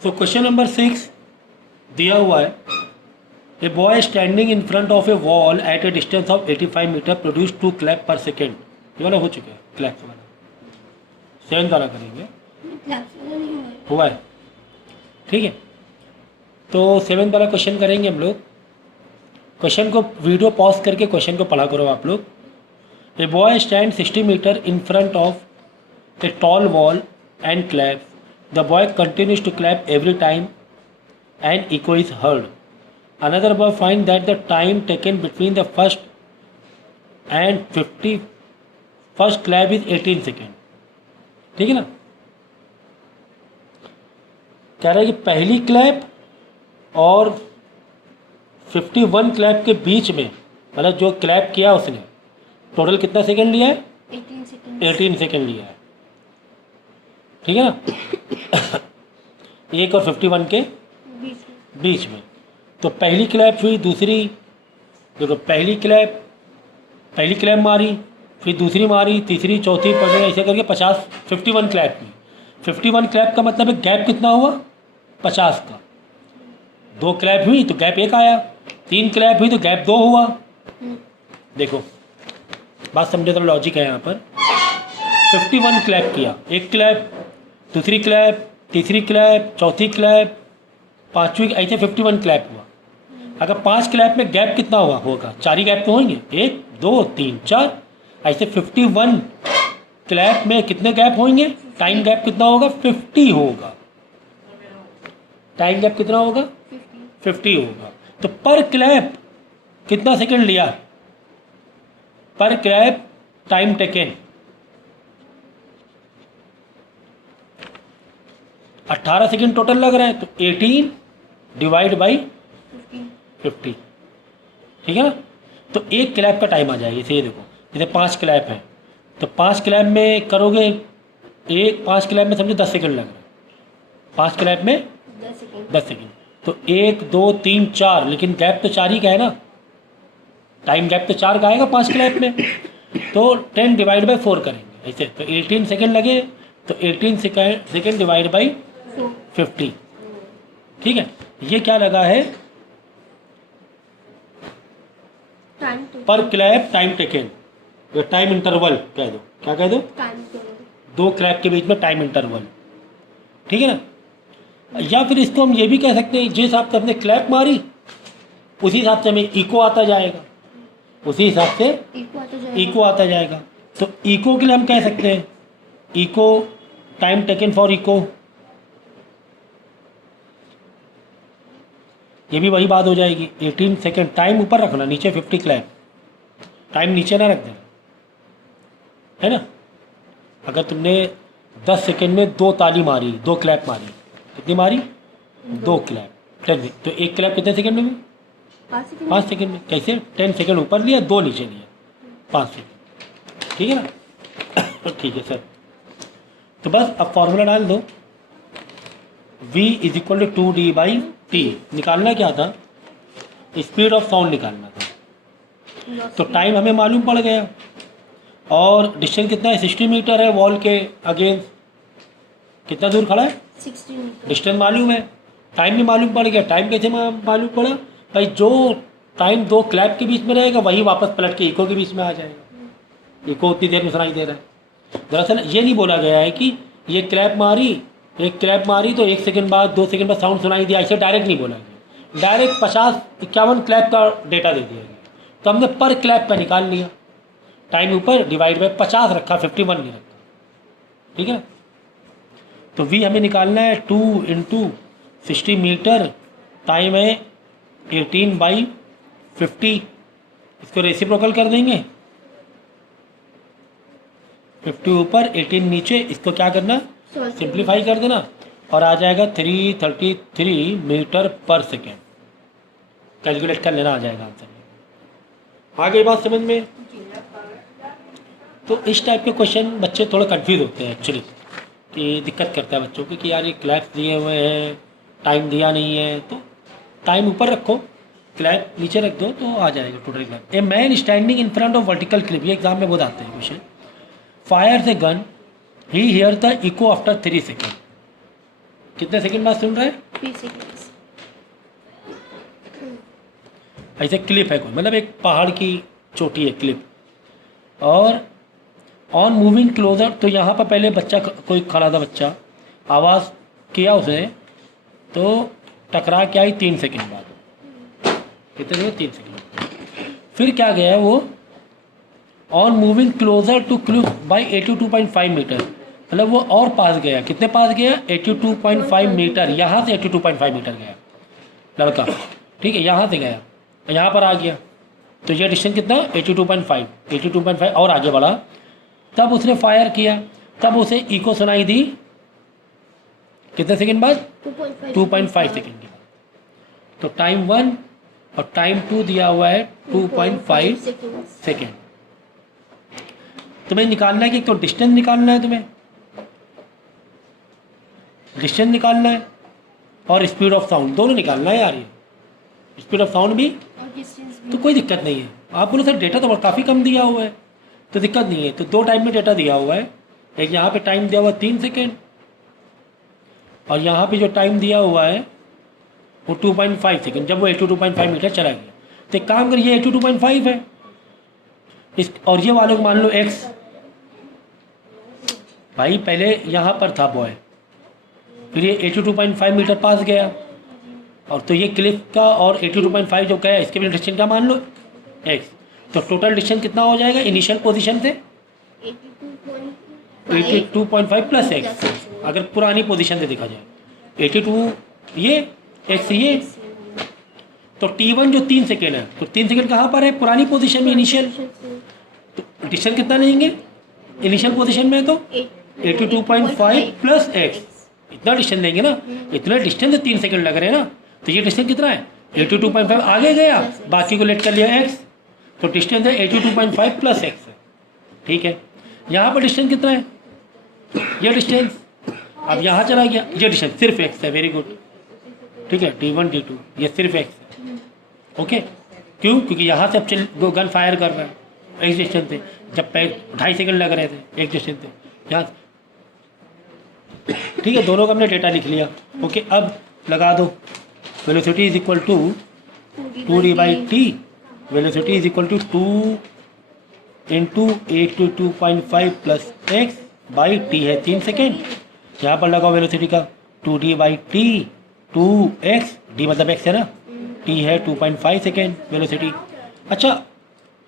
So question number 6 दिया हुआ है, a boy standing in front of a wall at a distance of 85 metre produce 2 clap per second. ये वाला हो चुका है, क्लैप वाला 7 वाला करेंगे, हुआ है, ठीक है। तो 7 वाला क्वेश्चन करेंगे हम लोग। क्वेश्चन को वीडियो पॉज करके क्वेश्चन को पढ़ा करो आप लोग। A boy stand 60 metre in front of a tall wall and clap. The boy continues to clap every time and echo is heard. Another boy find that the time taken between the first and 51st clap is 18 second. ठीक है ना। कह रहा है कि पहली clap और 51 clap के बीच में, मतलब जो क्लैप किया उसने टोटल कितना सेकेंड लिया है? 18 सेकेंड लिया है, ठीक है ना। 1 और 51 के बीच में। तो पहली क्लैप हुई, दूसरी देखो, पहली क्लैप मारी, फिर दूसरी मारी, तीसरी, चौथी, पांचवी, ऐसे करके 51 क्लैप हुई। 51 क्लैप का मतलब है गैप कितना हुआ? 50 का। 2 क्लैप हुई तो गैप 1 आया, 3 क्लैप हुई तो गैप 2 हुआ। देखो बात समझे तो, लॉजिक है यहाँ पर। 51 क्लैप किया, 1 क्लैप, दूसरी क्लैप, तीसरी क्लैप, चौथी क्लैप, पाँचवीं, ऐसे 51 क्लैप हुआ। अगर 5 क्लैप में गैप कितना होगा? 4 ही गैप तो होंगे, 1 2 3 4। ऐसे 51 क्लैप में कितने गैप होंगे? टाइम गैप कितना होगा? 50 होगा। टाइम गैप कितना होगा? 50 होगा। तो पर क्लैप कितना सेकंड लिया? पर clap time taken 18 second total लग रहा है, तो 18 डिवाइड बाई 50, ठीक है ना। तो 1 क्लैप का टाइम आ जाएगा। इसे देखो, जैसे 5 क्लैप है तो 5 क्लैप में करोगे, 5 क्लैप में समझो 10 सेकंड लग रहा है। 5 क्लैप में 10 सेकंड, तो 1 2 3 4, लेकिन गैप तो 4 ही का है ना। टाइम गैप तो 4 का आएगा 5 क्लैप में। तो 10 डिवाइड बाई 4 करेंगे ऐसे, तो 18 सेकंड लगे, तो 18 सेकंड डिवाइड बाई 50, ठीक है। ये क्या लगा है? पर clap time taken, time interval कह दो। क्या कह दो? 2 क्लैप के बीच में टाइम इंटरवल, ठीक है ना। या फिर इसको हम ये भी कह सकते हैं, जिस हिसाब से हमने क्लैप मारी उसी हिसाब से हमें इको आता जाएगा, उसी हिसाब से इको आता जाएगा। तो इको के लिए हम कह सकते हैं echo time taken for echo. ये भी वही बात हो जाएगी। 18 सेकेंड, टाइम ऊपर रखना, नीचे 50 क्लैप, टाइम नीचे ना रख देना, है ना। अगर तुमने 10 सेकेंड में 2 ताली मारी, 2 क्लैप मारी, कितनी मारी? 2 क्लैप, 10, तो 1 क्लैप कितने सेकेंड में? 5 सेकेंड में। कैसे? 10 सेकेंड ऊपर लिया, 2 नीचे लिया, 5 सेकेंड, ठीक है ना। ठीक है सर। तो बस अब फॉर्मूला डाल दो, v is equal to 2d/t। निकालना क्या था? स्पीड ऑफ साउंड निकालना था। तो टाइम हमें मालूम पड़ गया, और डिस्टेंस कितना है? 60 मीटर है वॉल के अगेंस्ट। कितना दूर खड़ा है? 60 मीटर। डिस्टेंस मालूम है, टाइम भी मालूम पड़ गया। टाइम कैसे मालूम पड़ा भाई? जो टाइम 2 क्लैप के बीच में रहेगा वही वापस पलट के इको के बीच में आ जाएगा। इको उतनी देर में सुनाई दे रहा है। दरअसल ये नहीं बोला गया है कि ये क्लैप मारी, 1 क्लैप मारी तो 1 सेकंड बाद, 2 सेकंड बाद साउंड सुनाई दिया, ऐसे डायरेक्ट नहीं बोला गया। डायरेक्ट 50-51 क्लैप का डेटा दे दिया गया। तो हमने पर क्लैप का निकाल लिया, टाइम ऊपर डिवाइड बाई 50 रखा, 51 नहीं रखा, ठीक है ना। तो v हमें निकालना है 2 × 60 मीटर, टाइम है 18/50। इसको रेसिप्रोकल कर देंगे, 50 ऊपर 18 नीचे, इसको क्या करना? सिंप्लीफाई कर देना, और आ जाएगा 333 मीटर पर सेकेंड। कैलकुलेट कर लेना, आ जाएगा आंसर। आ गई बात समझ में? तो इस टाइप के क्वेश्चन बच्चे थोड़ा कंफ्यूज होते हैं एक्चुअली, कि दिक्कत करता है बच्चों को कि यार ये क्लैप दिए हुए हैं, टाइम दिया नहीं है। तो टाइम ऊपर रखो, क्लैप नीचे रख दो, तो आ जाएगा total clap. A man standing in front of vertical cliff, ये एग्जाम में बहुत आते हैं question. Fire a gun, he hear the echo after 3 second. कितने सेकंड बाद सुन रहा है? 3 seconds. ऐसे क्लिप है कोई, मतलब एक पहाड़ की चोटी है क्लिप, और ऑन मूविंग क्लोजर, तो यहाँ पर पहले बच्चा कोई खड़ा था, बच्चा आवाज़ किया उसने, तो टकरा के आई 3 सेकंड बाद, कितने हुए? 3 सेकंड। फिर क्या गया वो, on moving closer to cliff by 82.5 metre, मतलब वो और पास गया, कितने पास गया? 82.5 मीटर, यहाँ से 82.5 मीटर गया लड़का, ठीक है, यहाँ से गया, यहाँ पर आ गया, तो ये डिस्टेंस कितना? 82.5 और आगे बढ़ा, तब उसने फायर किया, तब उसे इको सुनाई दी कितने सेकंड बाद? 2.5 सेकंड के बाद। तो टाइम 1 और टाइम 2 दिया हुआ है 2.5 सेकंड। तुम्हें निकालना है कि एक तो डिस्टेंस निकालना है, तुम्हें डिस्टेंस निकालना है और स्पीड ऑफ साउंड, दोनों निकालना है यार। ये स्पीड ऑफ साउंड भी तो कोई दिक्कत नहीं है। आप बोलो सर डेटा तो काफ़ी कम दिया हुआ है, तो दिक्कत नहीं है। तो 2 टाइम में डेटा दिया हुआ है, एक यहाँ पे टाइम दिया हुआ 3 सेकेंड, और यहाँ पे जो टाइम दिया हुआ है वो 2.5 सेकेंड, जब वो 82.5 मीटर चला गया। तो एक काम करिए, 82.5 है इस, और ये वालों को मान लो x, भाई पहले यहाँ पर था बॉय, फिर ये 82.5 मीटर पास गया, और तो ये क्लिप का और 82.5 जो गया, इसके भी डिस्टेंस का मान लो x, तो टोटल डिस्टेंस कितना हो जाएगा इनिशियल पोजीशन से? 82.5 प्लस x, अगर पुरानी पोजीशन से देखा जाए 82 ये x ये, तो t1 जो 3 सेकेंड है, तो 3 सेकेंड कहाँ पर है? पुरानी पोजीशन में इनिशियल, तो डिस्टेंस कितना लेंगे इनिशियल पोजीशन में? तो 82.5 प्लस x, इतना डिस्टेंस लेंगे ना, इतना डिस्टेंस से 3 सेकेंड लग रहे हैं ना, तो ये डिस्टेंस कितना है? 82.5 आगे गया, बाकी को लेट कर लिया x, तो डिस्टेंस है 82.5 प्लस x है, ठीक है। यहाँ पर डिस्टेंस कितना है? ये डिस्टेंस अब यहाँ चला गया, ये डिस्टेंस सिर्फ x है, वेरी गुड, ठीक है, d1 d2 ये सिर्फ x है, ओके। क्यों? क्योंकि यहाँ से अब दो गन फायर कर रहा है एक डिस्टेंस से, जब 2.5 सेकेंड लग रहे थे एक डिस्टेंस से यहाँ, ठीक है। दोनों का हमने डेटा लिख लिया, ओके। अब लगा दो, velocity is equal to 2d/t, velocity is equal to 2 into 82.5 plus x by t है 3 सेकेंड। यहाँ पर लगाओ वेलोसिटी का 2d/t 2x, d मतलब x है ना, t है 2.5 सेकेंड वेलोसिटी। अच्छा,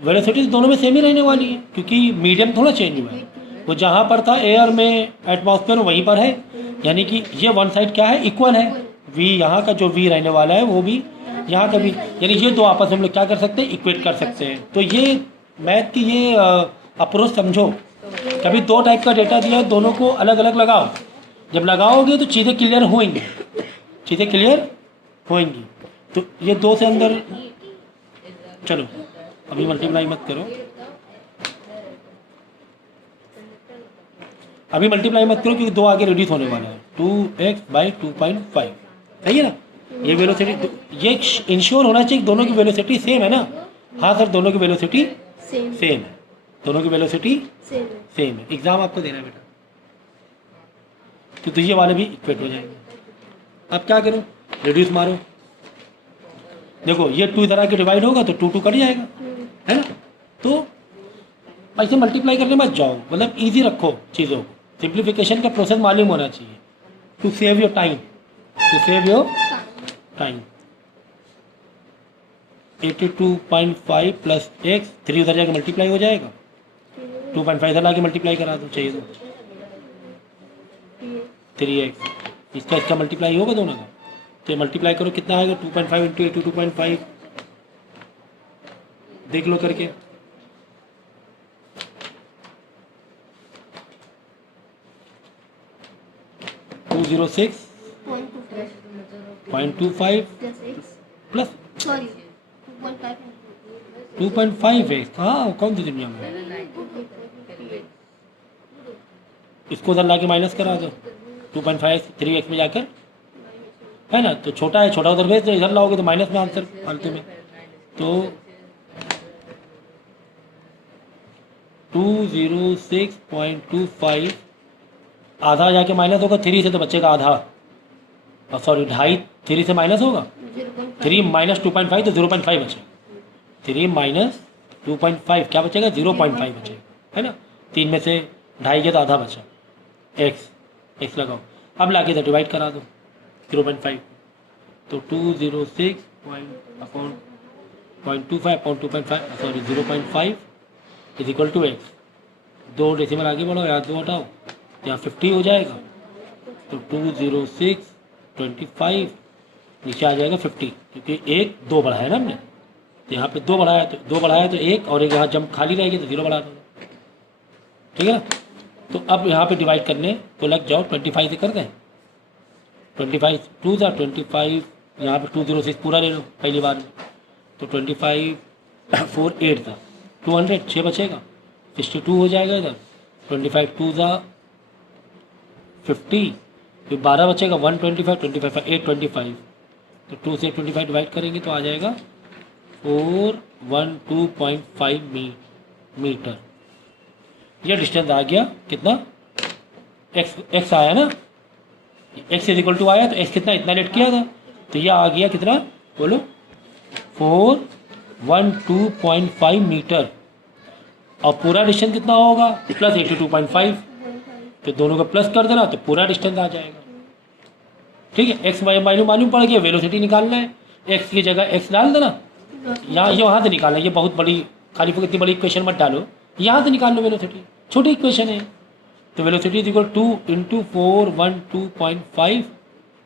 वेलोसिटी दोनों में सेम ही रहने वाली है, क्योंकि मीडियम थोड़ा चेंज हुआ है, वो जहाँ पर था एयर में एटमॉस्फेयर वहीं पर है, यानी कि ये वन साइड क्या है? इक्वल है, v यहाँ का जो v रहने वाला है वो भी यहाँ का भी, यानी ये दो आपस में हम लोग क्या कर सकते हैं? इक्वेट कर सकते हैं। तो ये मैथ की ये अप्रोच समझो, कभी 2 टाइप का डेटा दिया है, दोनों को अलग अलग लगाओ, जब लगाओगे तो चीज़ें क्लियर होंगी, चीज़ें क्लियर होंगी। तो ये 2 से अंदर, चलो अभी मल्टीप्लाई मत करो, अभी मल्टीप्लाई मत करो, क्योंकि 2 आगे रिड्यूस होने वाला है, 2x/2.5, सही है ना। ये वेलोसिटी, ये इंश्योर होना चाहिए दोनों की वेलोसिटी सेम है ना। हाँ सर, दोनों की वेलोसिटी सेम है, दोनों की वेलोसिटी सेम है। एग्जाम आपको देना है बेटा, तो ये वाले भी इक्वेट हो जाएंगे। अब क्या करो? रिड्यूस मारो, देखो ये 2 इधर आके डिवाइड होगा तो 2 कट जाएगा, है ना। तो ऐसे मल्टीप्लाई करने मत जाओ, मतलब इजी रखो चीज़ों को, सिंप्लीफिकेशन का प्रोसेस मालूम होना चाहिए, to save your time, to save your time. 82.5 plus x, 3 उधर जाके मल्टीप्लाई हो जाएगा, 2.5 इधर आके मल्टीप्लाई करा दो, चाहिए तो 3x, इसका मल्टीप्लाई होगा दोनों का, तो मल्टीप्लाई करो, कितना आएगा? 2.5 इंटू 82.5, देख लो करके, 206.25 प्लस 2.5 है। हाँ, कौन सी दुनिया में? इसको उधर ला के माइनस करा दो, 2.5 3x में जाकर, है ना। तो छोटा है, छोटा उधर भेज दो, इधर लाओगे तो माइनस में आंसर फालतू में। तो 206.25 आधा जाके माइनस होगा 3 से, तो बचेगा आधा, और सॉरी 2.5 3 से माइनस होगा, 3 माइनस 2.5 तो 0.5 बचेगा, 3 माइनस 2.5 क्या बचेगा, 0.5 बचेगा, है ना। 3 में से 2.5 के तो आधा बचा, x लगाओ, अब लाके तो डिवाइड करा दो 0.5, तो 206.25 sorry 0.5 is equal to x. 2 decimal आगे बढ़ो, यहाँ 2 हटाओ, यहाँ 50 हो जाएगा, तो 206.25 नीचे आ जाएगा 50, क्योंकि 1 2 बढ़ाया है ना हमने, तो यहाँ पे 2 बढ़ाया तो 1 और एक यहाँ जब खाली रहेगी तो 0 बढ़ा दो, ठीक है ना। तो अब यहाँ पे डिवाइड करने तो लग जाओ, 25 से कर दें, 25 2 था 25, यहाँ पे 206 पूरा ले लो पहली बार में, तो 25 4 8 था 200 6 बचेगा, 62 हो जाएगा इधर, 25 2 था 50, फिर 12 बचेगा 125 25 825, तो 2 से 25 डिवाइड करेंगे तो आ जाएगा 412.5 मीटर। ये डिस्टेंस आ गया कितना, x आया ना, x इज इक्वल टू आया, तो x कितना इतना लेट किया था, तो ये आ गया कितना बोलो 412.5 मीटर, और पूरा डिस्टेंस कितना होगा प्लस 82.5, तो दोनों का प्लस कर देना तो पूरा डिस्टेंस आ जाएगा, ठीक है। x मालूम पड़ गया, वेलोसिटी निकालना है, x की जगह x डाल देना, यहाँ यहाँ से निकालना, ये बहुत बड़ी खाली इतनी बड़ी इक्वेशन मत डालो, यहाँ से निकाल लो वेलोसिटी, छोटी इक्वेशन है, तो velocity is equal 2 into 412.5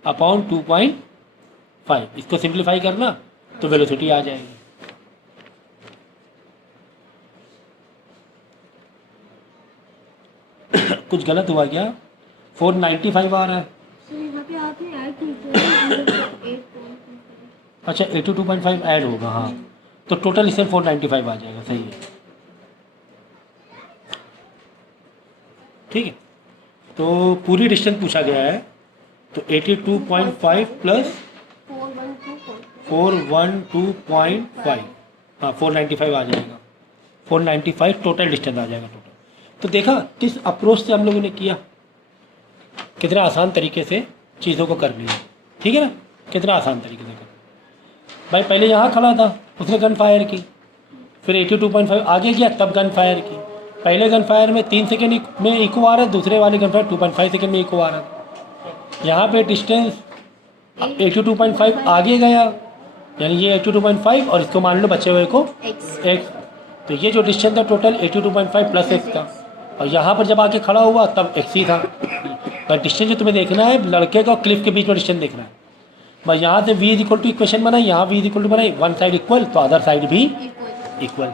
upon 2.5, इसको सिंप्लीफाई करना तो वेलोसिटी आ जाएगी। कुछ गलत हुआ क्या, 495 आ रहा है, अच्छा 82.5 ऐड होगा, हाँ, तो टोटल इससे 495 आ जाएगा, सही है, ठीक है। तो पूरी डिस्टेंस पूछा गया है, तो 82.5 प्लस 412.5, हाँ 495 आ जाएगा, 495 टोटल डिस्टेंस आ जाएगा टोटल। तो देखा किस अप्रोच से हम लोगों ने किया, कितना आसान तरीके से चीज़ों को कर लिया, ठीक है ना, कितना आसान तरीके से कर। भाई पहले यहाँ खड़ा था, उसने गन फायर की, फिर 82.5 आगे गया तब गन फायर की, पहले गन फायर में 3 सेकेंड में इको आ रहा है, दूसरे वाले गन फायर 2.5 सेकेंड में इको आ रहा था, यहाँ पे डिस्टेंस 82.5 आगे गया, यानी ये 82.5 और इसको मान लो बचे हुए को x, तो ये जो डिस्टेंस था टोटल 82.5 प्लस x था, और यहाँ पर जब आके खड़ा हुआ तब x ही था। पर डिस्टेंस जो तुम्हें देखना है लड़के का और क्लिफ के बीच में डिस्टेंस देखना है, बस यहाँ से v is equal to equation बनाई, यहाँ v इज इक्वल टू बनाई, one side equal to other side भी इक्वल।